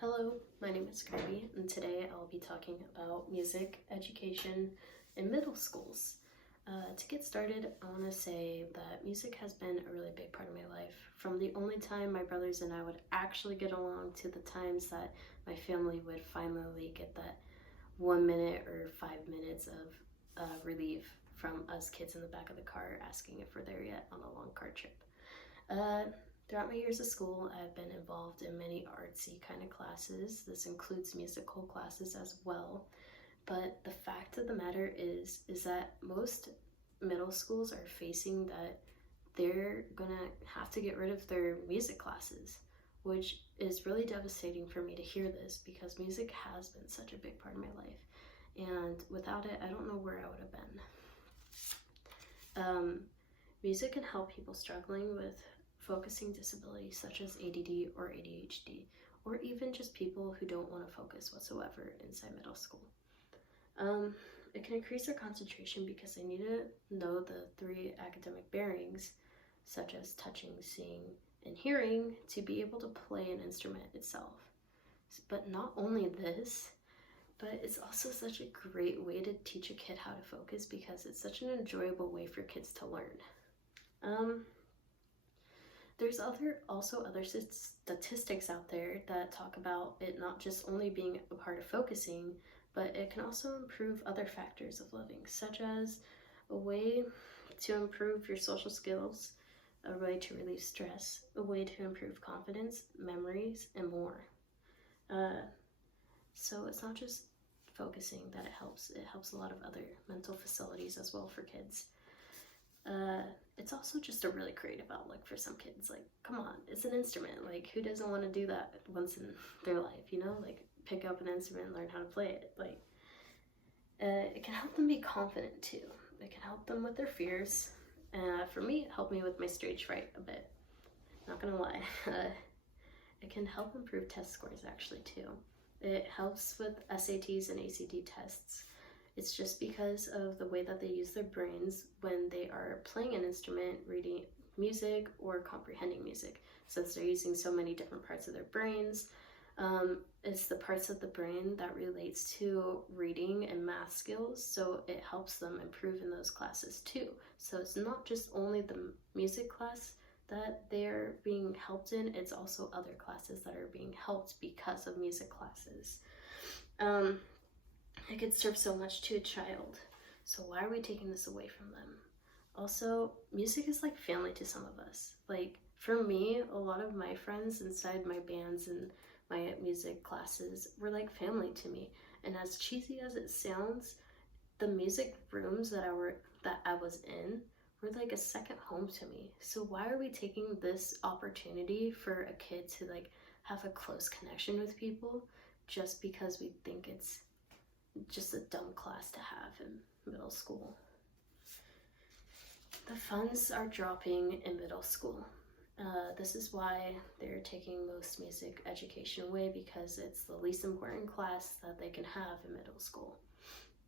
Hello, my name is Kirby, and today I'll be talking about music education in middle schools. To get started, I want to say that music has been a really big part of my life. From the only time my brothers and I would actually get along to the times that my family would finally get that 1 minute or 5 minutes of relief from us kids in the back of the car asking if we're there yet on a long car trip. Throughout my years of school, I've been involved in many artsy kind of classes. This includes musical classes as well. But the fact of the matter is that most middle schools are facing that they're gonna have to get rid of their music classes, which is really devastating for me to hear this because music has been such a big part of my life. And without it, I don't know where I would have been. Music can help people struggling with focusing disabilities such as ADD or ADHD, or even just people who don't want to focus whatsoever inside middle school. It can increase their concentration because they need to know the 3 academic bearings, such as touching, seeing, and hearing, to be able to play an instrument itself. But not only this, but it's also such a great way to teach a kid how to focus because it's such an enjoyable way for kids to learn. There's also other statistics out there that talk about it not just only being a part of focusing, but it can also improve other factors of living, such as a way to improve your social skills, a way to relieve stress, a way to improve confidence, memories, and more. So it's not just focusing that it helps a lot of other mental facilities as well for kids. It's also just a really creative outlook for some kids. Like, come on, it's an instrument. Like, who doesn't want to do that once in their life, you know? Like, pick up an instrument and learn how to play it. Like, it can help them be confident too. It can help them with their fears. For me, it helped me with my stage fright a bit. Not gonna lie. It can help improve test scores actually too. It helps with SATs and ACT tests. It's just because of the way that they use their brains when they are playing an instrument, reading music, or comprehending music. Since they're using so many different parts of their brains, it's the parts of the brain that relates to reading and math skills, so it helps them improve in those classes too. So it's not just only the music class that they're being helped in, it's also other classes that are being helped because of music classes. It could serve so much to a child. So why are we taking this away from them? Also, music is like family to some of us. Like, for me, a lot of my friends inside my bands and my music classes were like family to me. And as cheesy as it sounds, the music rooms that I was in were like a second home to me. So why are we taking this opportunity for a kid to like have a close connection with people just because we think it's just a dumb class to have in middle school? The funds are dropping in middle school. This is why they're taking most music education away, because it's the least important class that they can have in middle school.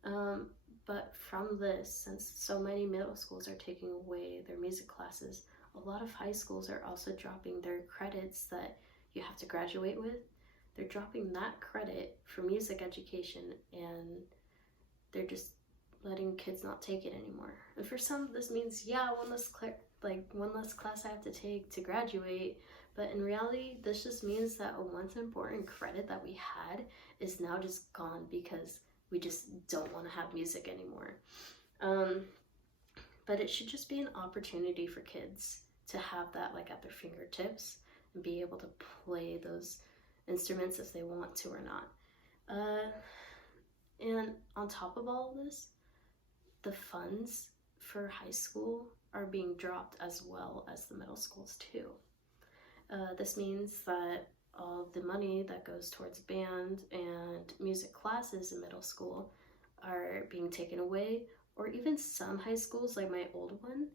But from this, since so many middle schools are taking away their music classes, a lot of high schools are also dropping their credits that you have to graduate with. They're dropping that credit for music education, and they're just letting kids not take it anymore. And for some, this means, yeah, one less class I have to take to graduate. But in reality, this just means that a once important credit that we had is now just gone because we just don't want to have music anymore. But it should just be an opportunity for kids to have that like at their fingertips and be able to play those instruments if they want to or not. And on top of all of this, the funds for high school are being dropped as well as the middle schools too. This means that all the money that goes towards band and music classes in middle school are being taken away, or even some high schools, like my old one,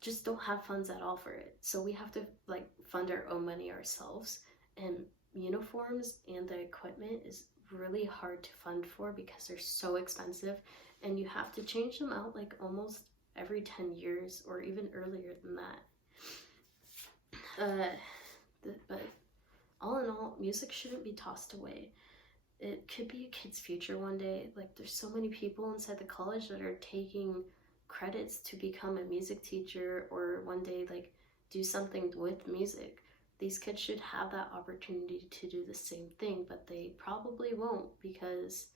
just don't have funds at all for it. So we have to like fund our own money ourselves, and uniforms and the equipment is really hard to fund for because they're so expensive, and you have to change them out like almost every 10 years or even earlier than that. But all in all, music shouldn't be tossed away. It could be a kid's future one day. Like, there's so many people inside the college that are taking credits to become a music teacher, or one day like do something with music. These kids should have that opportunity to do the same thing, but they probably won't, because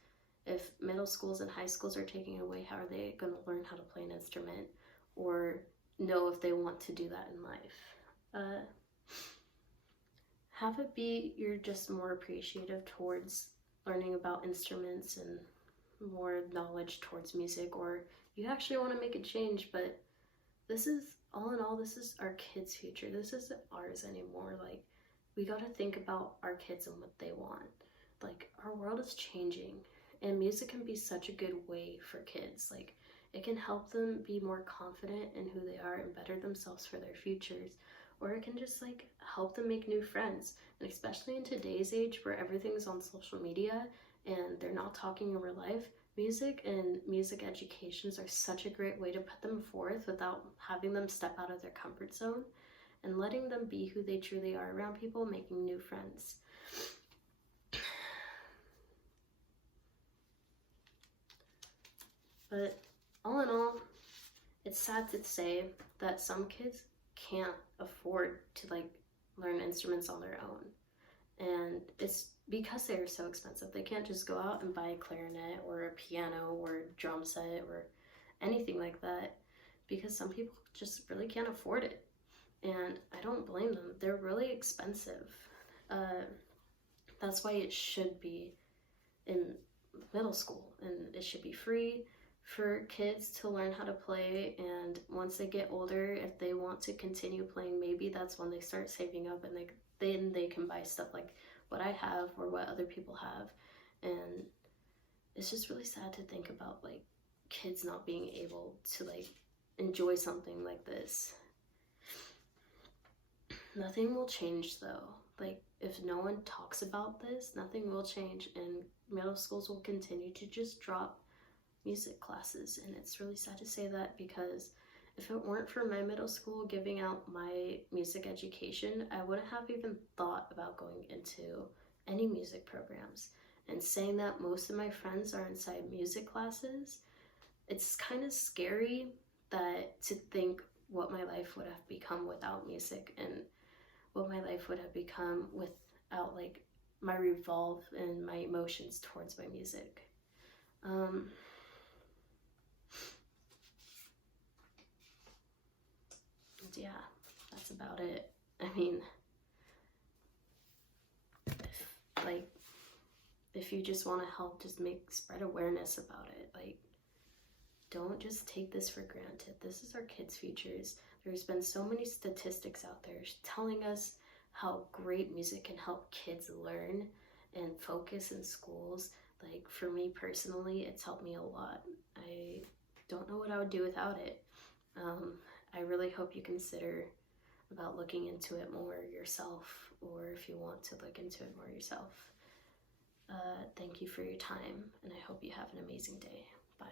if middle schools and high schools are taking away, how are they going to learn how to play an instrument or know if they want to do that in life? Have it be you're just more appreciative towards learning about instruments and more knowledge towards music, or you actually want to make a change. But this is, all in all, this is our kids' future. This isn't ours anymore. Like, we got to think about our kids and what they want. Like, our world is changing, and music can be such a good way for kids. Like, it can help them be more confident in who they are and better themselves for their futures. Or it can just like help them make new friends. And especially in today's age where everything's on social media and they're not talking in real life, music and music educations are such a great way to put them forth without having them step out of their comfort zone, and letting them be who they truly are around people, making new friends. But all in all, it's sad to say that some kids can't afford to like learn instruments on their own, and it's because they are so expensive. They can't just go out and buy a clarinet or a piano or a drum set or anything like that, because some people just really can't afford it, and I don't blame them. They're really expensive. That's why it should be in middle school, and it should be free for kids to learn how to play. And once they get older, if they want to continue playing, maybe that's when they start saving up, and then they can buy stuff like what I have or what other people have. And it's just really sad to think about like kids not being able to like enjoy something like this. Nothing will change though. Like, if no one talks about this, nothing will change, and middle schools will continue to just drop music classes. And it's really sad to say that, because if it weren't for my middle school giving out my music education, I wouldn't have even thought about going into any music programs. And saying that most of my friends are inside music classes, it's kind of scary that to think what my life would have become without music, and what my life would have become without like my revolve and my emotions towards my music. Yeah, that's about it. I mean, if you just want to help, just spread awareness about it. Like, don't just take this for granted. This is our kids' futures. There's been so many statistics out there telling us how great music can help kids learn and focus in schools. Like, for me personally, it's helped me a lot. I don't know what I would do without it. I really hope you consider about looking into it more yourself, or if you want to look into it more yourself. Thank you for your time, and I hope you have an amazing day. Bye.